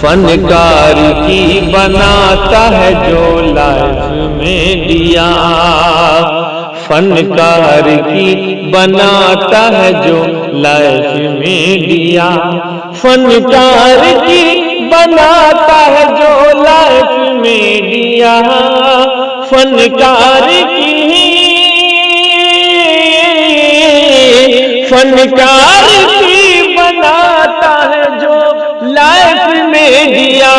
فنکار کی بناتا ہے جو لائف میں دیا، فنکار کی بناتا ہے جو لائف میں دیا، فنکار کی بناتا ہے جو لائف میں دیا، فنکار کی فنکار کی بناتا ہے جو لائف میں دیا،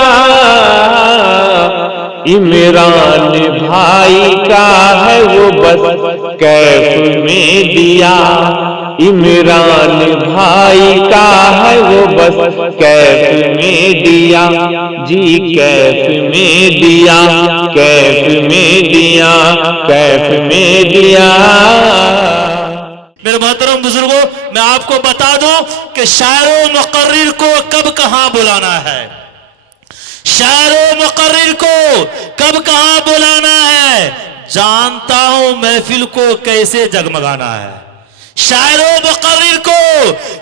عمران بھائی کا ہے وہ بس کیف میں دیا، عمران بھائی کا ہے وہ بس کیف میں دیا، جی کیف میں دیا، کیف میں دیا، کیف میں دیا۔ میرے محترم بزرگوں، میں آپ کو بتا دوں کہ شاعر و مقرر کو کب کہاں بلانا ہے، شاعر و مقرر کو کب کہاں بلانا ہے، جانتا ہوں محفل کو کیسے جگمگانا ہے، شاعر و مقرر کو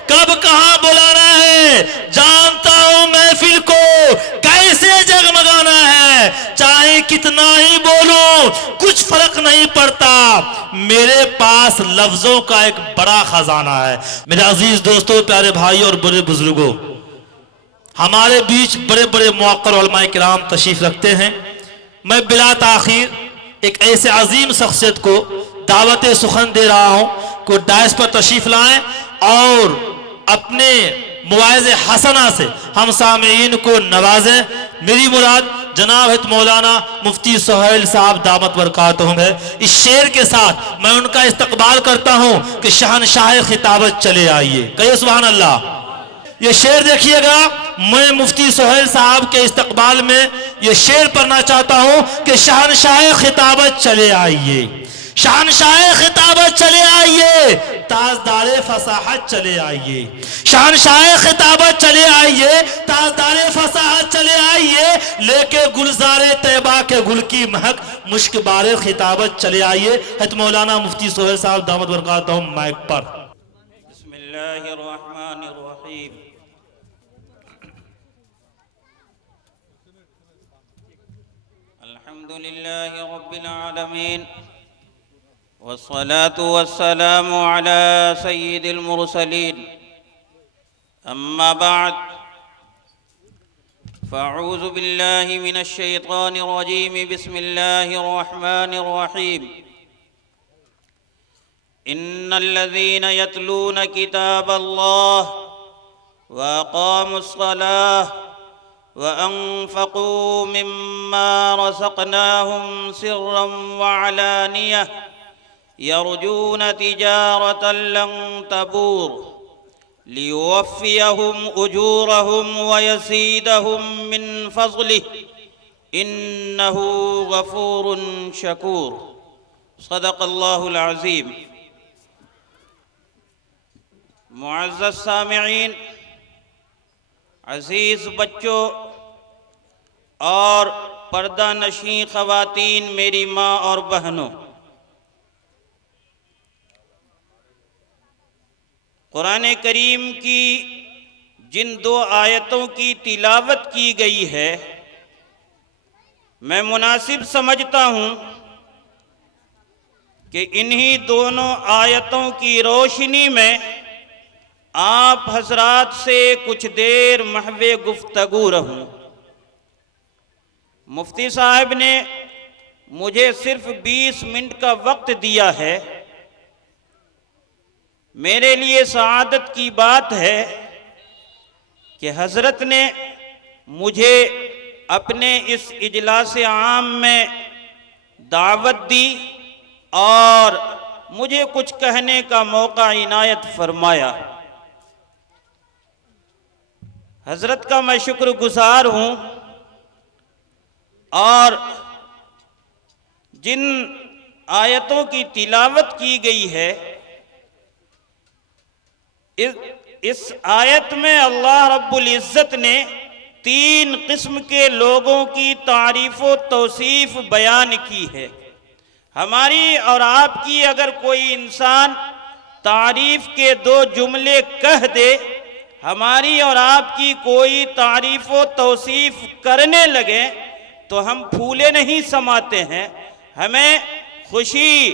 کب کہاں بلانا ہے، جانتا ہوں محفل کو کیسے جگمگانا ہے، چاہے کتنا ہی بولوں کچھ فرق نہیں پڑتا، میرے پاس لفظوں کا ایک بڑا خزانہ ہے۔ میرے عزیز دوستو، پیارے بھائی اور بڑے بزرگوں، ہمارے بیچ بڑے بڑے موقر علماء کرام تشریف رکھتے ہیں۔ میں بلا تاخیر ایک ایسے عظیم شخصیت کو دعوت سخن دے رہا ہوں کہ ڈائس پر تشریف لائیں اور اپنے مواعظ حسنہ سے ہم سامعین کو نوازیں۔ میری مراد جناب حضرت مولانا مفتی سہیل صاحب دامت برکاتہم ہے۔ اس شعر کے ساتھ میں ان کا استقبال کرتا ہوں کہ شہنشاہ خطابت چلے آئیے، کہیے سبحان اللہ۔ یہ شعر دیکھیے گا، میں مفتی سہیل صاحب کے استقبال میں یہ شعر پڑھنا چاہتا ہوں کہ شہنشاہ خطابت چلے آئیے، شہنشاہ خطابت چلے آئیے، تاجدار فصاحت چلے آئیے، شہنشاہ خطابت چلے آئیے، تاجدار فصاحت چلے آئیے، لے کے گلزار طیبہ کے گل کی مہک، مشک بار خطابت چلے آئیے۔ حضرت مولانا مفتی سہیل صاحب دامت برکاتہم مائک پر۔ بسم اللہ الرحمن الرحیم۔ الحمد للہ رب العالمین، والصلاة والسلام على سید المرسلین، اما بعد فاعوذ باللہ من الشیطان الرجیم، بسم اللہ الرحمن الرحیم۔ ان الذين يتلون كتاب الله واقاموا الصلاه وانفقوا مما رزقناهم سرا وعلانيه يرجون تجاره لن تبور ليوفيهم اجورهم ويزيدهم من فضله انه غفور شكور۔ صدق اللہ العظیم۔ معزز سامعین، عزیز بچوں اور پردہ نشین خواتین، میری ماں اور بہنوں، قرآن کریم کی جن دو آیتوں کی تلاوت کی گئی ہے، میں مناسب سمجھتا ہوں کہ انہی دونوں آیتوں کی روشنی میں آپ حضرات سے کچھ دیر محو گفتگو رہوں۔ مفتی صاحب نے مجھے صرف 20 منٹ کا وقت دیا ہے۔ میرے لیے سعادت کی بات ہے کہ حضرت نے مجھے اپنے اس اجلاس عام میں دعوت دی اور مجھے کچھ کہنے کا موقع عنایت فرمایا۔ حضرت کا میں شکر گزار ہوں، اور جن آیتوں کی تلاوت کی گئی ہے، اس آیت میں اللہ رب العزت نے 3 قسم کے لوگوں کی تعریف و توصیف بیان کی ہے۔ ہماری اور آپ کی اگر کوئی انسان تعریف کے 2 جملے کہہ دے ہماری اور آپ کی کوئی تعریف و توصیف کرنے لگے تو ہم پھولے نہیں سماتے ہیں، ہمیں خوشی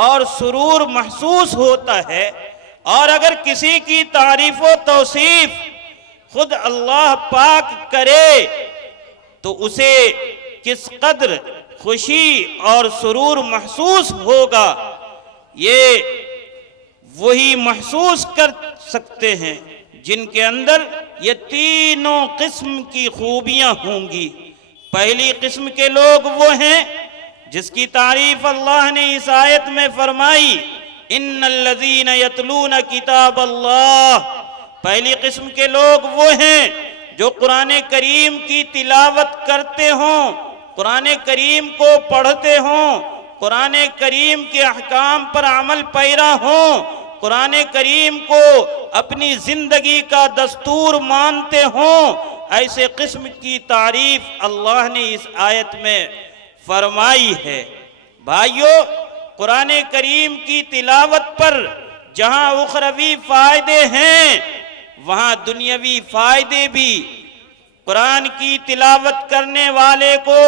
اور سرور محسوس ہوتا ہے۔ اور اگر کسی کی تعریف و توصیف خود اللہ پاک کرے تو اسے کس قدر خوشی اور سرور محسوس ہوگا، یہ وہی محسوس کر سکتے ہیں جن کے اندر یہ تینوں قسم کی خوبیاں ہوں گی۔ پہلی قسم کے لوگ وہ ہیں جس کی تعریف اللہ نے اس آیت میں فرمائی، ان الذین یتلون کتاب اللہ۔ پہلی قسم کے لوگ وہ ہیں جو قرآن کریم کی تلاوت کرتے ہوں، قرآن کریم کو پڑھتے ہوں، قرآن کریم کے احکام پر عمل پیرا ہوں، قرآن کریم کو اپنی زندگی کا دستور مانتے ہوں۔ ایسے قسم کی تعریف اللہ نے اس آیت میں فرمائی ہے۔ بھائیو، قرآن کریم کی تلاوت پر جہاں اخروی فائدے ہیں وہاں دنیاوی فائدے بھی قرآن کی تلاوت کرنے والے کو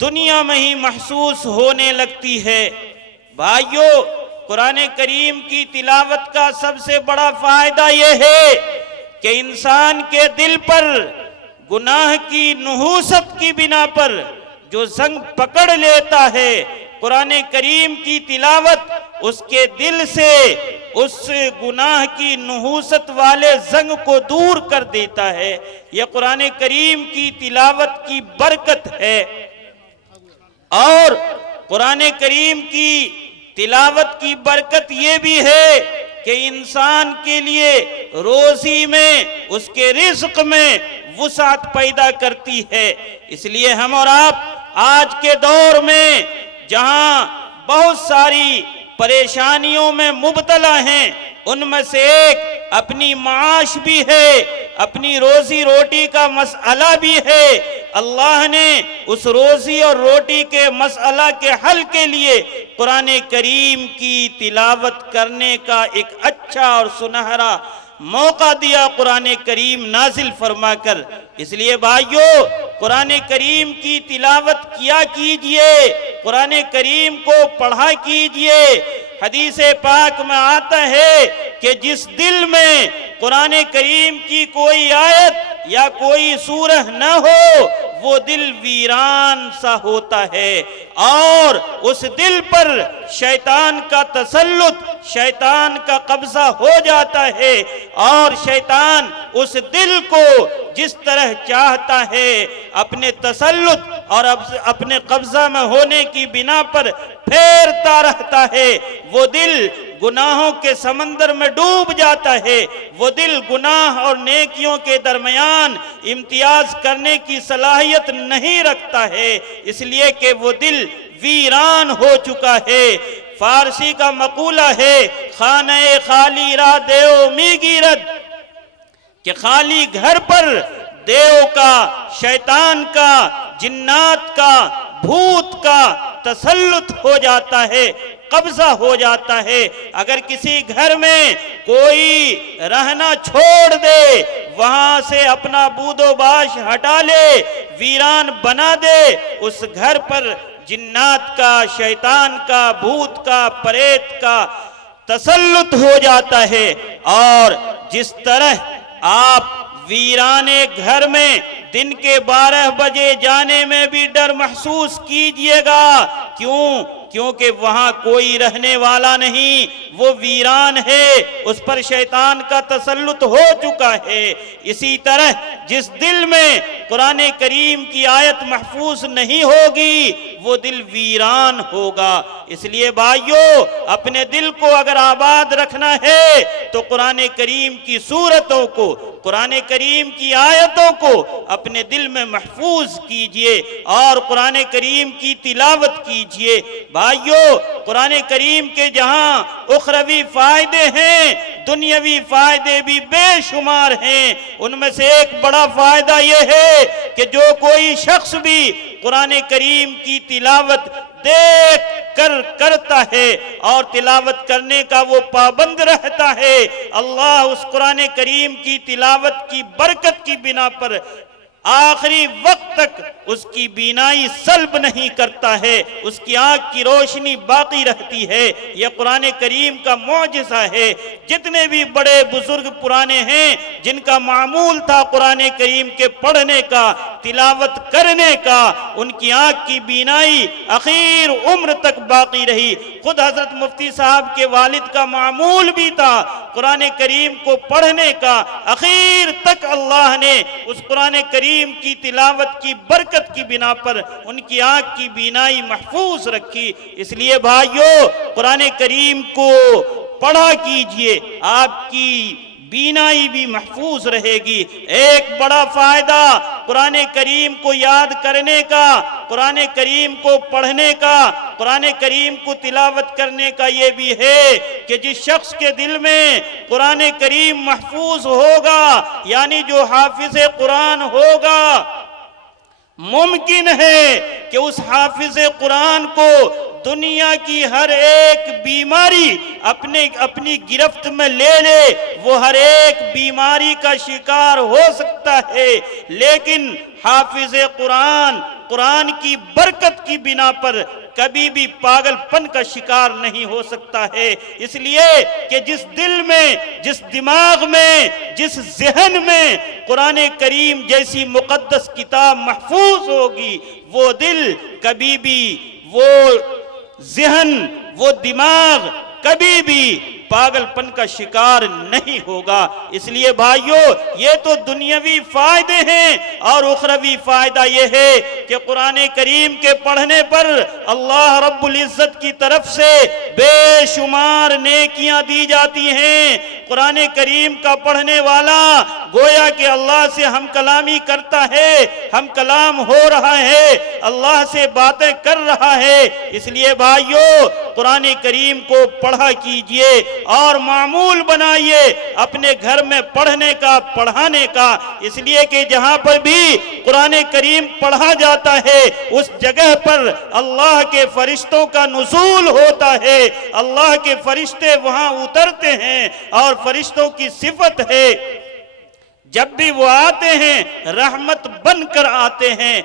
دنیا میں ہی محسوس ہونے لگتی ہے۔ بھائیو، قرآن کریم کی تلاوت کا سب سے بڑا فائدہ یہ ہے کہ انسان کے دل پر گناہ کی نحوست کی بنا پر جو زنگ پکڑ لیتا ہے، قرآن کریم کی تلاوت اس کے دل سے اس گناہ کی نحوست والے زنگ کو دور کر دیتا ہے۔ یہ قرآن کریم کی تلاوت کی برکت ہے۔ اور قرآن کریم کی تلاوت کی برکت یہ بھی ہے کہ انسان کے لیے روزی میں، اس کے رزق میں وسعت پیدا کرتی ہے۔ اس لیے ہم اور آپ آج کے دور میں جہاں بہت ساری پریشانیوں میں مبتلا ہیں، ان میں سے ایک اپنی معاش بھی ہے، اپنی روزی روٹی کا مسئلہ بھی ہے۔ اللہ نے اس روزی اور روٹی کے مسئلہ کے حل کے لیے قرآن کریم کی تلاوت کرنے کا ایک اچھا اور سنہرا موقع دیا قرآن کریم نازل فرما کر۔ اس لیے بھائیو، قرآن کریم کی تلاوت کیا کیجئے، قرآن کریم کو پڑھا کیجئے۔ حدیث پاک میں آتا ہے کہ جس دل میں قرآن کریم کی کوئی آیت یا کوئی سورہ نہ ہو وہ دل ویران سا ہوتا ہے، اور اس دل پر شیطان کا تسلط، شیطان کا قبضہ ہو جاتا ہے، اور شیطان اس دل کو جس طرح چاہتا ہے اپنے تسلط اور اپنے قبضہ میں ہونے کی بنا پر پھیرتا رہتا ہے۔ وہ دل گناہوں کے سمندر میں ڈوب جاتا ہے، وہ دل گناہ اور نیکیوں کے درمیان امتیاز کرنے کی صلاحیت نہیں رکھتا ہے، اس لیے کہ وہ دل ویران ہو چکا ہے۔ فارسی کا مقولہ ہے، خانہ خالی را دیو می گیرد، کہ خالی گھر پر دیو کا، شیطان کا، جنات کا، بھوت کا تسلط ہو جاتا ہے، قبضہ ہو جاتا ہے۔ اگر کسی گھر میں کوئی رہنا چھوڑ دے، وہاں سے اپنا بود و باش ہٹا لے، ویران بنا دے، اس گھر پر جنات کا، شیطان کا، بھوت کا، پریت کا تسلط ہو جاتا ہے۔ اور جس طرح آپ ویرانے گھر میں دن کے 12 بجے جانے میں بھی ڈر محسوس کیجئے گا، کیونکہ وہاں کوئی رہنے والا نہیں، وہ ویران ہے، اس پر شیطان کا تسلط ہو چکا ہے۔ اسی طرح جس دل میں قرآن کریم کی آیت محفوظ نہیں ہوگی وہ دل ویران ہوگا۔ اس لیے بھائیو، اپنے دل کو اگر آباد رکھنا ہے تو قرآن کریم کی سورتوں کو، قرآن کریم کی آیتوں کو اپنے دل میں محفوظ کیجئے اور قرآن کریم کی تلاوت کیجئے۔ بھائیو، قرآن کریم کے جہاں اخروی فائدے ہیں، دنیاوی فائدے بھی بے شمار ہیں۔ ان میں سے ایک بڑا فائدہ یہ ہے کہ جو کوئی شخص بھی قرآن کریم کی تلاوت دیکھ کرتا ہے اور تلاوت کرنے کا وہ پابند رہتا ہے، اللہ اس قرآن کریم کی تلاوت کی برکت کی بنا پر آخری وقت تک اس کی بینائی سلب نہیں کرتا ہے، اس کی آنکھ کی روشنی باقی رہتی ہے۔ یہ قرآن کریم کا معجزہ ہے۔ جتنے بھی بڑے بزرگ پرانے ہیں جن کا معمول تھا قرآن کریم کے پڑھنے کا، تلاوت کرنے کا، ان کی آنکھ کی بینائی اخیر عمر تک باقی رہی۔ خود حضرت مفتی صاحب کے والد کا معمول بھی تھا قرآن کریم کو پڑھنے کا، اخیر تک اللہ نے اس قرآن کریم کی تلاوت کی برکت کی بنا پر ان کی آنکھ کی بینائی محفوظ رکھی۔ اس لیے بھائیو قرآن کریم کو پڑھا کیجئے، آپ کی بینائی بھی محفوظ رہے گی۔ ایک بڑا فائدہ قرآن کریم کو یاد کرنے کا، قرآن کریم کو پڑھنے کا، قرآن کریم کو تلاوت کرنے کا یہ بھی ہے کہ جس شخص کے دل میں قرآن کریم محفوظ ہوگا، یعنی جو حافظ قرآن ہوگا، ممکن ہے کہ اس حافظ قرآن کو دنیا کی ہر ایک بیماری اپنی گرفت میں لے لے، وہ ہر ایک بیماری کا شکار ہو سکتا ہے، لیکن حافظ قرآن کی برکت کی بنا پر کبھی بھی پاگل پن کا شکار نہیں ہو سکتا ہے۔ اس لیے کہ جس دل میں، جس دماغ میں، جس ذہن میں قرآن کریم جیسی مقدس کتاب محفوظ ہوگی، وہ دل کبھی بھی، وہ ذہن، وہ دماغ کبھی بھی پاگل پن کا شکار نہیں ہوگا۔ اس لیے بھائیو یہ تو دنیاوی فائدے ہیں، اور اخروی فائدہ یہ ہے کہ قرآن کریم کے پڑھنے پر اللہ رب العزت کی طرف سے بے شمار نیکیاں دی جاتی ہیں۔ قرآن کریم کا پڑھنے والا گویا کہ اللہ سے ہم کلامی کرتا ہے، ہم کلام ہو رہا ہے، اللہ سے باتیں کر رہا ہے۔ اس لیے بھائیو قرآن کریم کو پڑھا کیجئے اور معمول بنائیے اپنے گھر میں پڑھنے کا، پڑھانے کا۔ اس لیے کہ جہاں پر بھی قرآن کریم پڑھا جاتا ہے اس جگہ پر اللہ کے فرشتوں کا نزول ہوتا ہے، اللہ کے فرشتے وہاں اترتے ہیں، اور فرشتوں کی صفت ہے جب بھی وہ آتے ہیں رحمت بن کر آتے ہیں،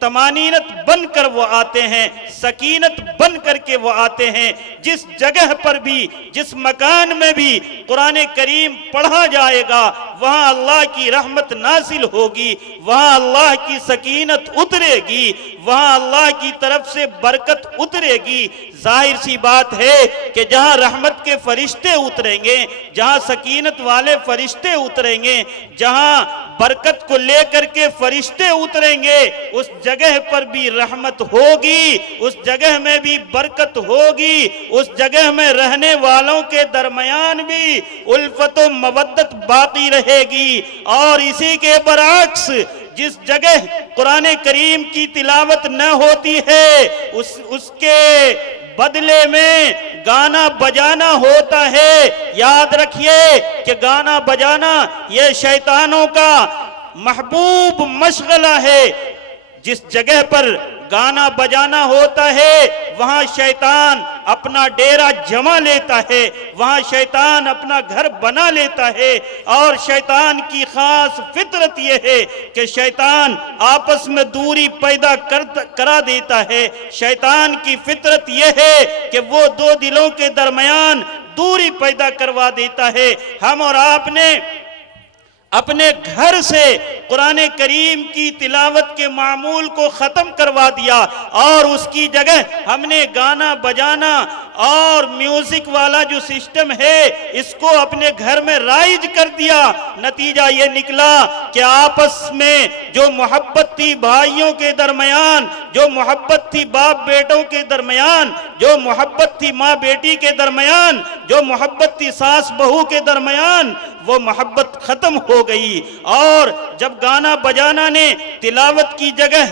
طمانینت بن کر وہ آتے ہیں، سکینت بن کر کے وہ آتے ہیں۔ جس جگہ پر بھی، جس مکان میں بھی قرآن کریم پڑھا جائے گا وہاں اللہ کی رحمت نازل ہوگی، وہاں اللہ کی سکینت اترے گی، وہاں اللہ کی طرف سے برکت اترے گی۔ ظاہر سی بات ہے کہ جہاں رحمت کے فرشتے اتریں گے، جہاں سکینت والے فرشتے اتریں گے، جہاں برکت کو لے کر کے فرشتے اتریں گے، اس جگہ پر بھی رحمت ہوگی، اس جگہ میں بھی برکت ہوگی، اس جگہ میں رہنے والوں کے درمیان بھی الفت و مودت باقی رہے گی۔ اور اسی کے برعکس جس جگہ قرآن کریم کی تلاوت نہ ہوتی ہے اس کے بدلے میں گانا بجانا ہوتا ہے۔ یاد رکھیے کہ گانا بجانا یہ شیطانوں کا محبوب مشغلہ ہے۔ جس جگہ پر گانا بجانا ہوتا ہے وہاں شیطان اپنا ڈیرا جما لیتا ہے، وہاں شیطان اپنا گھر بنا لیتا ہے، اور شیطان کی خاص فطرت یہ ہے کہ شیطان آپس میں دوری پیدا کرا دیتا ہے۔ شیطان کی فطرت یہ ہے کہ وہ دو دلوں کے درمیان دوری پیدا کروا دیتا ہے۔ ہم اور آپ نے اپنے گھر سے قرآن کریم کی تلاوت کے معمول کو ختم کروا دیا، اور اس کی جگہ ہم نے گانا بجانا اور میوزک والا جو سسٹم ہے اس کو اپنے گھر میں رائج کر دیا۔ نتیجہ یہ نکلا کہ آپس میں جو محبت تھی بھائیوں کے درمیان، جو محبت تھی باپ بیٹوں کے درمیان، جو محبت تھی ماں بیٹی کے درمیان، جو محبت تھی ساس بہو کے درمیان، وہ محبت ختم ہو گئی۔ اور جب گانا بجانا نے تلاوت کی جگہ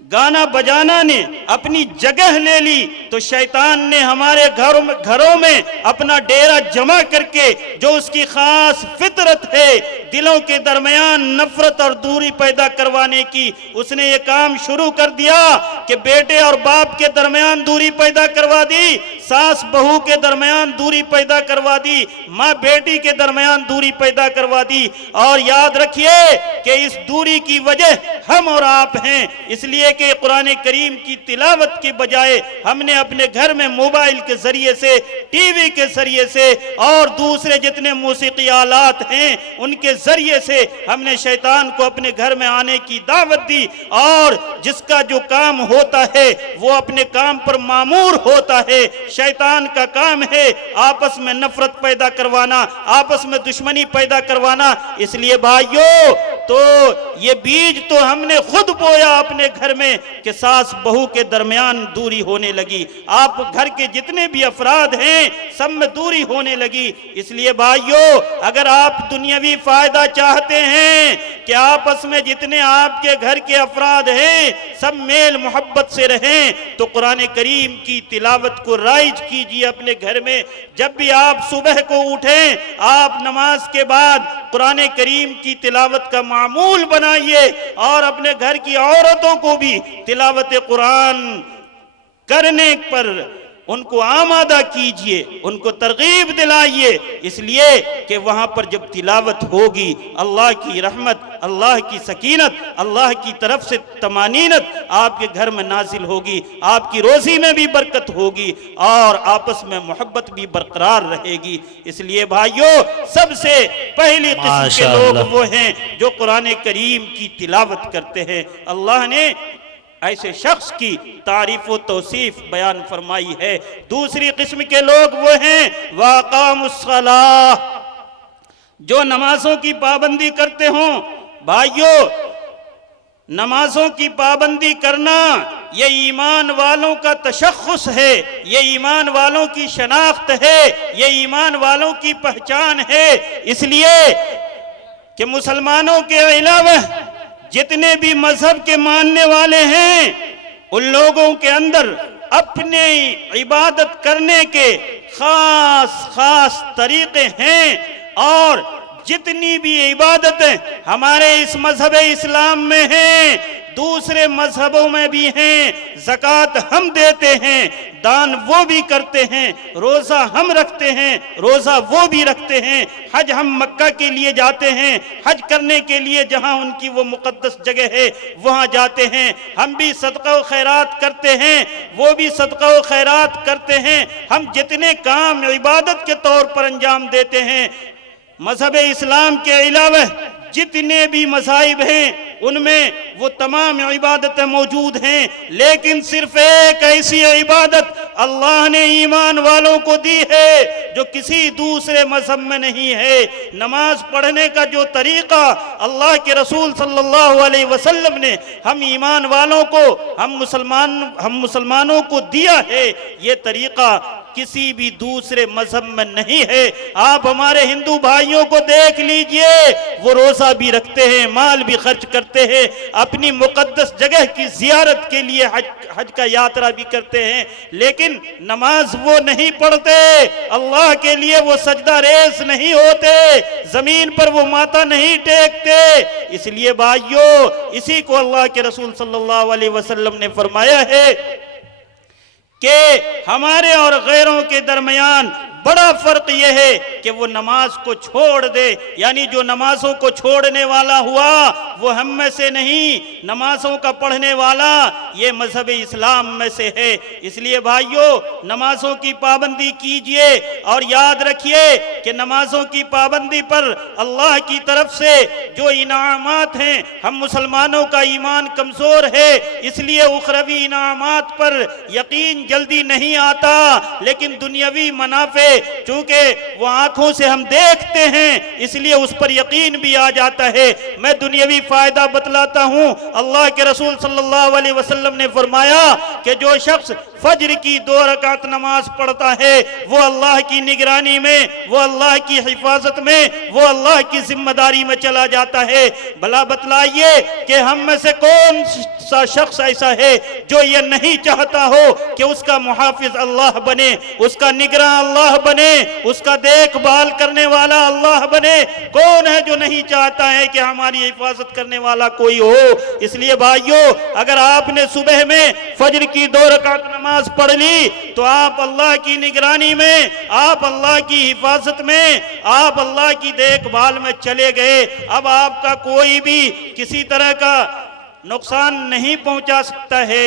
گانا بجانا نے اپنی جگہ لے لی تو شیطان نے ہمارے گھروں میں اپنا ڈیرا جمع کر کے جو اس کی خاص فطرت ہے دلوں کے درمیان نفرت اور دوری پیدا کروانے کی، اس نے یہ کام شروع کر دیا کہ بیٹے اور باپ کے درمیان دوری پیدا کروا دی، ساس بہو کے درمیان دوری پیدا کروا دی، ماں بیٹی کے درمیان دوری پیدا کروا دی۔ اور یاد رکھیے کہ اس دوری کی وجہ ہم اور آپ ہیں، اس لیے کہ قرآن کریم کی تلاوت کی بجائے ہم نے اپنے گھر میں موبائل کے ذریعے سے، ٹی وی کے ذریعے سے اور دوسرے جتنے موسیقی آلات ہیں ان کے ذریعے سے ہم نے شیطان کو اپنے گھر میں آنے کی دعوت دی، اور جس کا جو کام ہوتا ہے وہ اپنے کام پر مامور ہوتا ہے۔ شیطان کا کام ہے آپس میں نفرت پیدا کروانا، آپس میں دشمنی پیدا کروانا۔ اس لیے بھائیو، تو یہ بیج تو ہم نے خود بویا اپنے گھر میں کہ ساس بہو کے درمیان دوری ہونے لگی، آپ گھر کے جتنے بھی افراد ہیں سب میں دوری ہونے لگی۔ اس لیے بھائیو، اگر آپ دنیاوی فائدہ چاہتے ہیں کہ آپس میں جتنے آپ کے گھر کے افراد ہیں سب میل محبت سے رہیں تو قرآن کریم کی تلاوت کو رائج کیجیے اپنے گھر میں۔ جب بھی آپ صبح کو اٹھیں آپ نماز کے بعد قرآن کریم کی تلاوت کا معمول بنائیے، اور اپنے گھر کی عورتوں کو بھی تلاوت قرآن کرنے پر ان کو آمادہ کیجئے، ان کو ترغیب دلائیے، اس لیے کہ وہاں پر جب تلاوت ہوگی اللہ کی رحمت، اللہ کی سکینت، اللہ کی طرف سے طمانینت آپ کے گھر میں نازل ہوگی، آپ کی روزی میں بھی برکت ہوگی اور آپس میں محبت بھی برقرار رہے گی۔ اس لیے بھائیو، سب سے پہلی قسم کے لوگ وہ ہیں جو قرآن کریم کی تلاوت کرتے ہیں۔ اللہ نے ایسے شخص کی تعریف و توصیف بیان فرمائی ہے۔ دوسری قسم کے لوگ وہ ہیں وَأَقَامُوا الصَّلَاةَ، جو نمازوں کی پابندی کرتے ہوں۔ بھائیو، نمازوں کی پابندی کرنا یہ ایمان والوں کا تشخص ہے، یہ ایمان والوں کی شناخت ہے، یہ ایمان والوں کی پہچان ہے۔ اس لیے کہ مسلمانوں کے علاوہ جتنے بھی مذہب کے ماننے والے ہیں ان لوگوں کے اندر اپنے عبادت کرنے کے خاص طریقے ہیں، اور جتنی بھی عبادتیں ہمارے اس مذہب اسلام میں ہیں دوسرے مذہبوں میں بھی ہیں۔ زکوٰۃ ہم دیتے ہیں، دان وہ بھی کرتے ہیں، روزہ ہم رکھتے ہیں، روزہ وہ بھی رکھتے ہیں، حج ہم مکہ کے لیے جاتے ہیں، حج کرنے کے لیے جہاں ان کی وہ مقدس جگہ ہے وہاں جاتے ہیں۔ ہم بھی صدقہ و خیرات کرتے ہیں، وہ بھی صدقہ و خیرات کرتے ہیں۔ ہم جتنے کام عبادت کے طور پر انجام دیتے ہیں، مذہب اسلام کے علاوہ جتنے بھی مذاہب ہیں ان میں وہ تمام عبادتیں موجود ہیں، لیکن صرف ایک ایسی عبادت اللہ نے ایمان والوں کو دی ہے جو کسی دوسرے مذہب میں نہیں ہے۔ نماز پڑھنے کا جو طریقہ اللہ کے رسول صلی اللہ علیہ وسلم نے ہم ایمان والوں کو، ہم مسلمانوں کو دیا ہے، یہ طریقہ کسی بھی دوسرے مذہب میں نہیں ہے۔ آپ ہمارے ہندو بھائیوں کو دیکھ لیجئے، وہ روزہ بھی رکھتے ہیں، مال بھی خرچ کرتے ہیں، اپنی مقدس جگہ کی زیارت کے لیے حج کا یاترا بھی کرتے ہیں، لیکن نماز وہ نہیں پڑھتے، اللہ کے لیے وہ سجدہ ریز نہیں ہوتے، زمین پر وہ ماتھا نہیں ٹیکتے۔ اس لیے بھائیو، اسی کو اللہ کے رسول صلی اللہ علیہ وسلم نے فرمایا ہے کہ ہمارے اور غیروں کے درمیان بڑا فرق یہ ہے کہ وہ نماز کو چھوڑ دے، یعنی جو نمازوں کو چھوڑنے والا ہوا وہ ہم میں سے نہیں، نمازوں کا پڑھنے والا یہ مذہب اسلام میں سے ہے۔ اس لیے بھائیو، نمازوں کی پابندی کیجئے، اور یاد رکھیے کہ نمازوں کی پابندی پر اللہ کی طرف سے جو انعامات ہیں، ہم مسلمانوں کا ایمان کمزور ہے اس لیے اخروی انعامات پر یقین جلدی نہیں آتا، لیکن دنیاوی منافع چونکہ وہ آنکھوں سے ہم دیکھتے ہیں اس لیے اس پر یقین بھی آ جاتا ہے۔ میں دنیاوی فائدہ بتلاتا ہوں۔ اللہ کے رسول صلی اللہ علیہ وسلم نے فرمایا کہ جو شخص فجر کی 2 رکعت نماز پڑھتا ہے وہ اللہ کی نگرانی میں، وہ اللہ کی حفاظت میں، وہ اللہ کی ذمہ داری میں چلا جاتا ہے۔ بھلا بتلائیے کہ ہم میں سے کون سا شخص ایسا ہے جو یہ نہیں چاہتا ہو کہ اس کا محافظ اللہ بنے، اس کا نگراں اللہ بنے، اس کا دیکھ بھال کرنے والا اللہ بنے؟ کون ہے جو نہیں چاہتا ہے کہ ہماری حفاظت کرنے والا کوئی ہو؟ اس لیے بھائیو، اگر آپ نے صبح میں فجر کی 2 رکعت نماز پڑھ لی تو آپ اللہ کی نگرانی میں، آپ اللہ کی حفاظت میں، آپ اللہ کی دیکھ بھال میں چلے گئے۔ اب آپ کا کوئی بھی کسی طرح کا نقصان نہیں پہنچا سکتا ہے،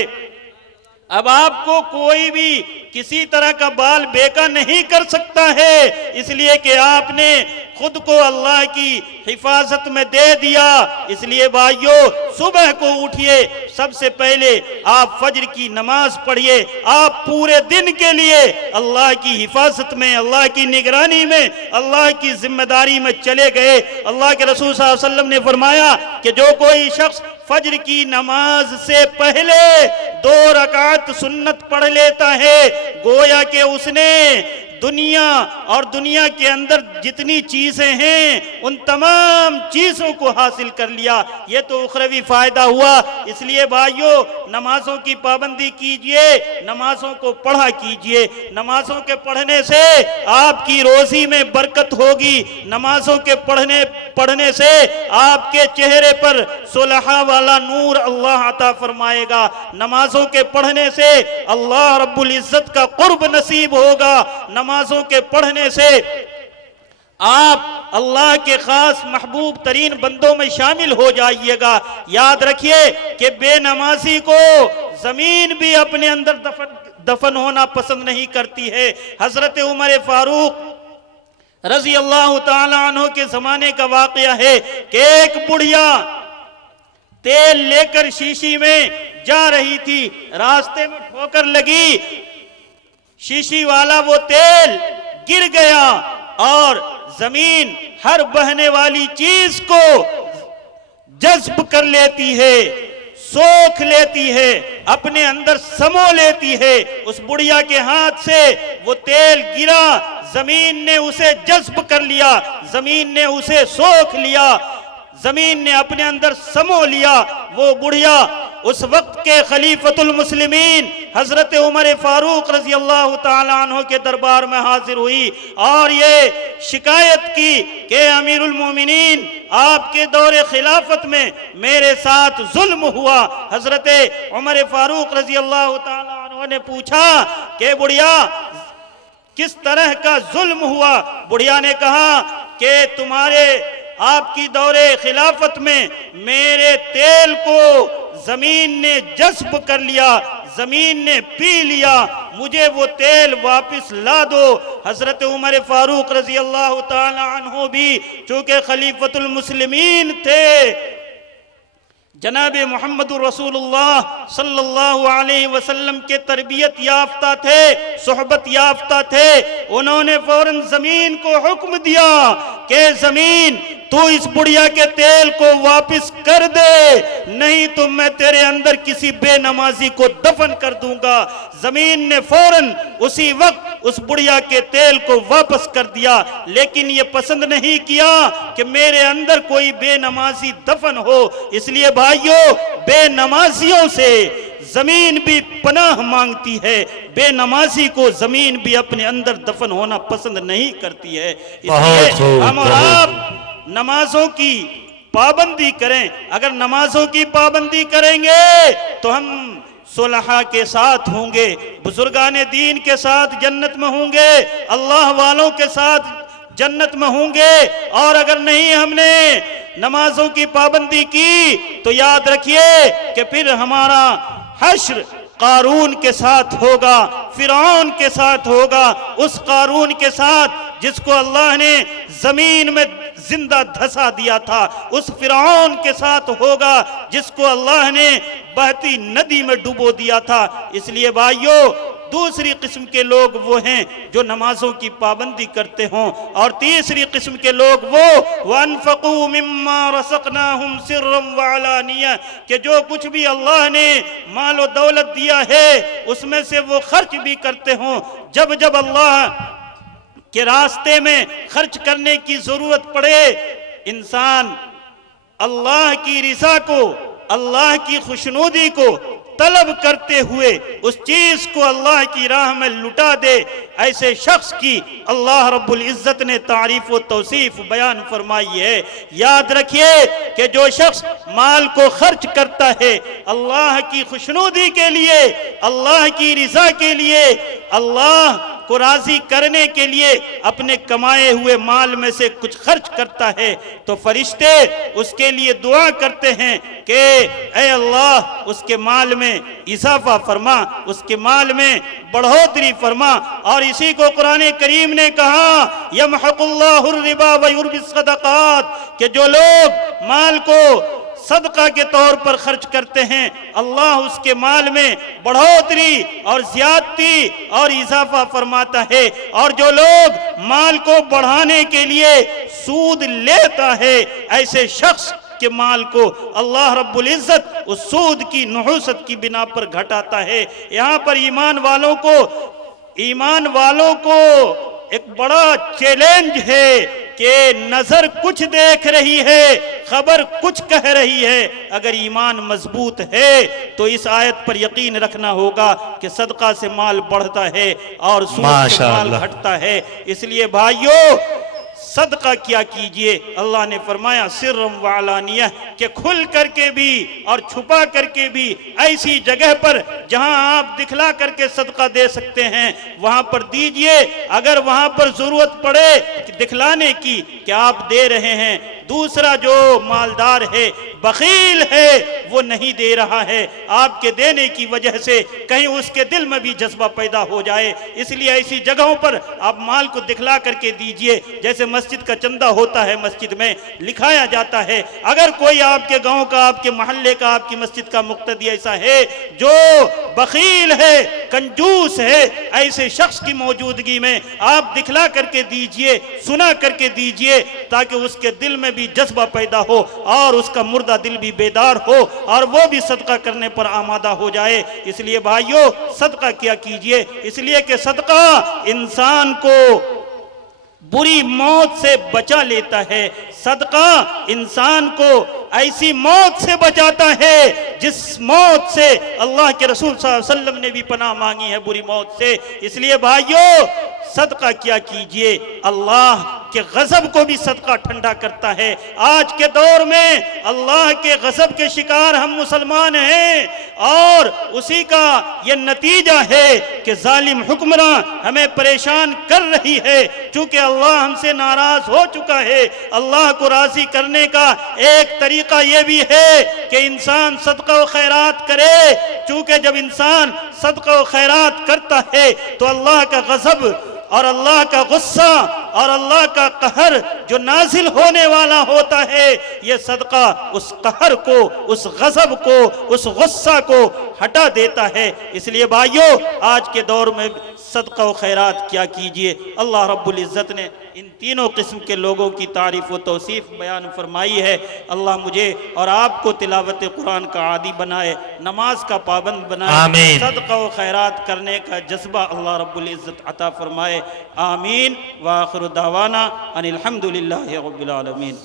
اب آپ کو کوئی بھی کسی طرح کا بال بیکا نہیں کر سکتا ہے، اس لیے کہ آپ نے خود کو اللہ کی حفاظت میں دے دیا۔ اس لیے بھائیو، صبح کو اٹھئے، سب سے پہلے آپ فجر کی نماز پڑھئے، آپ پورے دن کے لیے اللہ کی حفاظت میں، اللہ کی نگرانی میں، اللہ کی ذمہ داری میں چلے گئے۔ اللہ کے رسول صلی اللہ علیہ وسلم نے فرمایا کہ جو کوئی شخص فجر کی نماز سے پہلے 2 رکعت سنت پڑھ لیتا ہے، گویا کہ اس نے دنیا اور دنیا کے اندر جتنی چیزیں ہیں ان تمام چیزوں کو حاصل کر لیا۔ یہ تو اخروی فائدہ ہوا۔ اس لیے بھائیو، نمازوں کی پابندی کیجئے، نمازوں کو پڑھا کیجئے۔ نمازوں کے پڑھنے سے آپ کی روزی میں برکت ہوگی، نمازوں کے پڑھنے سے آپ کے چہرے پر صلحہ والا نور اللہ عطا فرمائے گا، نمازوں کے پڑھنے سے اللہ رب العزت کا قرب نصیب ہوگا، نمازوں کے پڑھنے سے آپ اللہ کے خاص محبوب ترین بندوں میں شامل ہو جائیے گا۔ یاد رکھیے کہ بے نمازی کو زمین بھی اپنے اندر دفن ہونا پسند نہیں کرتی ہے۔ حضرت عمر فاروق رضی اللہ تعالی عنہ کے زمانے کا واقعہ ہے کہ ایک بڑھیا تیل لے کر شیشی میں جا رہی تھی، راستے میں ٹھوکر لگی، شیشی والا وہ تیل گر گیا اور زمین ہر بہنے والی چیز کو جذب کر لیتی ہے، سوکھ لیتی ہے، اپنے اندر سمو لیتی ہے۔ اس بڑھیا کے ہاتھ سے وہ تیل گرا، زمین نے اسے جذب کر لیا، زمین نے اسے سوکھ لیا، زمین نے اپنے اندر سمو لیا۔ وہ بڑھیا اس وقت کے خلیفۃ المسلمین حضرت عمر فاروق رضی اللہ تعالیٰ عنہ کے دربار میں حاضر ہوئی اور یہ شکایت کی کہ امیر المومنین، آپ کے دور خلافت میں میرے ساتھ ظلم ہوا۔ حضرت عمر فاروق رضی اللہ تعالیٰ عنہ نے پوچھا کہ بڑھیا کس طرح کا ظلم ہوا؟ بڑھیا نے کہا کہ آپ کی دور خلافت میں میرے تیل کو زمین نے جذب کر لیا، زمین نے پی لیا، مجھے وہ تیل واپس لا دو۔ حضرت عمر فاروق رضی اللہ تعالی عنہ بھی چونکہ خلیفۃ المسلمین تھے، جناب محمد رسول اللہ صلی اللہ علیہ وسلم کے تربیت یافتہ تھے، صحبت یافتہ تھے، انہوں نے فوراً زمین کو حکم دیا کہ زمین تو اس بڑھیا کے تیل کو واپس کر دے، نہیں تو میں تیرے اندر کسی بے نمازی کو دفن کر دوں گا۔ زمین نے فوراً اسی وقت اس بڑھیا کے تیل کو واپس کر دیا، لیکن یہ پسند نہیں کیا کہ میرے اندر کوئی بے نمازی دفن ہو۔ اس لیے بھائیو، بے نمازیوں سے زمین بھی پناہ مانگتی ہے، بے نمازی کو زمین بھی اپنے اندر دفن ہونا پسند نہیں کرتی ہے۔ اس لیے ہم اور آپ نمازوں کی پابندی کریں۔ اگر نمازوں کی پابندی کریں گے تو ہم صلحاء کے ساتھ ہوں گے، بزرگان دین کے ساتھ جنت میں ہوں گے، اللہ والوں کے ساتھ جنت میں ہوں گے۔ اور اگر نہیں ہم نے نمازوں کی پابندی کی تو یاد رکھیے کہ پھر ہمارا حشر قارون کے ساتھ ہوگا، فرعون کے ساتھ ہوگا، اس قارون کے ساتھ جس کو اللہ نے زمین میں زندہ دھسا دیا تھا، اس فرعون کے ساتھ ہوگا جس کو اللہ نے بہتی ندی میں ڈبو دیا تھا۔ اس لیے بھائیو، دوسری قسم کے لوگ وہ ہیں جو نمازوں کی پابندی کرتے ہوں، اور تیسری قسم کے لوگ وہ وَأَنفَقُوا مِمَّا رَزَقْنَاهُمْ سِرًّا وَعَلَانِيَةً کہ جو کچھ بھی اللہ نے مال و دولت دیا ہے اس میں سے وہ خرچ بھی کرتے ہوں۔ جب جب اللہ کے راستے میں خرچ کرنے کی ضرورت پڑے، انسان اللہ کی رضا کو، اللہ کی خوشنودی کو طلب کرتے ہوئے اس چیز کو اللہ کی راہ میں لٹا دے، ایسے شخص کی اللہ رب العزت نے تعریف و توصیف بیان فرمائی ہے۔ یاد رکھیے کہ جو شخص مال کو خرچ کرتا ہے اللہ کی خوشنودی کے لیے، اللہ کی رضا کے لیے، اللہ کو راضی کرنے کے لیے اپنے کمائے ہوئے مال میں سے کچھ خرچ کرتا ہے، تو فرشتے اس کے لیے دعا کرتے ہیں کہ اے اللہ اس کے مال میں اضافہ فرما، اس کے مال میں بڑھوتری فرما۔ اور اسی کو قرآن کریم نے کہا یمحق اللہ الربا ویربی الصدقات کہ جو لوگ مال کو صدقہ کے طور پر خرچ کرتے ہیں اللہ اس کے مال میں بڑھوتری اور زیادتی اور اضافہ فرماتا ہے، اور جو لوگ مال کو بڑھانے کے لیے سود لیتا ہے ایسے شخص کے مال کو اللہ رب العزت اس سود کی نحوست کی بنا پر گھٹاتا ہے۔ یہاں پر ایمان والوں کو ایک بڑا چیلنج ہے کہ نظر کچھ دیکھ رہی ہے، خبر کچھ کہہ رہی ہے، اگر ایمان مضبوط ہے تو اس آیت پر یقین رکھنا ہوگا کہ صدقہ سے مال بڑھتا ہے اور سود سے مال گھٹتا ہے۔ اس لیے بھائیو صدقہ کیا کیجئے، اللہ نے فرمایا سرًا وعلانیہ کہ کھل کر کے بھی اور چھپا کر کے بھی، ایسی جگہ پر جہاں آپ دکھلا کر کے صدقہ دے سکتے ہیں وہاں پر دیجئے، اگر وہاں پر ضرورت پڑے دکھلانے کی کہ آپ دے رہے ہیں، دوسرا جو مالدار ہے بخیل ہے وہ نہیں دے رہا ہے، آپ کے دینے کی وجہ سے کہیں اس کے دل میں بھی جذبہ پیدا ہو جائے، اس لیے ایسی جگہوں پر آپ مال کو دکھلا کر کے دیجئے۔ جیسے مسجد کا چندہ ہوتا ہے، مسجد میں لکھایا جاتا ہے، اگر کوئی آپ کے گاؤں کا، آپ کے محلے کا، آپ کی مسجد کا مقتدی ایسا ہے جو بخیل ہے، کنجوس ہے، ایسے شخص کی موجودگی میں آپ دکھلا کر کے دیجئے، سنا کر کے دیجئے، تاکہ اس کے دل میں بھی جذبہ پیدا ہو اور اس کا مردہ دل بھی بیدار ہو اور وہ بھی صدقہ کرنے پر آمادہ ہو جائے۔ اس لیے بھائیو صدقہ کیا کیجئے، اس لیے کہ صدقہ انسان کو بری موت سے بچا لیتا ہے، صدقہ انسان کو ایسی موت سے بچاتا ہے جس موت سے اللہ کے رسول صلی اللہ علیہ وسلم نے بھی پناہ مانگی ہے، بری موت سے۔ اس لیے بھائیو صدقہ کیا کیجئے، اللہ کے غضب کو بھی صدقہ ٹھنڈا کرتا ہے۔ آج کے دور میں اللہ کے غضب کے شکار ہم مسلمان ہیں، اور اسی کا یہ نتیجہ ہے کہ ظالم حکمراں ہمیں پریشان کر رہی ہے، چونکہ اللہ ہم سے ناراض ہو چکا ہے۔ اللہ کو راضی کرنے کا ایک طریقہ یہ بھی ہے کہ انسان صدقہ و خیرات کرے، چونکہ جب انسان صدقہ و خیرات کرتا ہے تو اللہ کا غضب اور اللہ کا غصہ اور اللہ کا قہر جو نازل ہونے والا ہوتا ہے، یہ صدقہ اس قہر کو، اس غضب کو، اس غصہ کو ہٹا دیتا ہے۔ اس لیے بھائیو آج کے دور میں صدقہ و خیرات کیا کیجئے۔ اللہ رب العزت نے ان تینوں قسم کے لوگوں کی تعریف و توصیف بیان فرمائی ہے۔ اللہ مجھے اور آپ کو تلاوت قرآن کا عادی بنائے، نماز کا پابند بنائے، آمین۔ صدقہ و خیرات کرنے کا جذبہ اللہ رب العزت عطا فرمائے، آمین۔ وآخر دعوانا ان الحمدللہ رب العالمین۔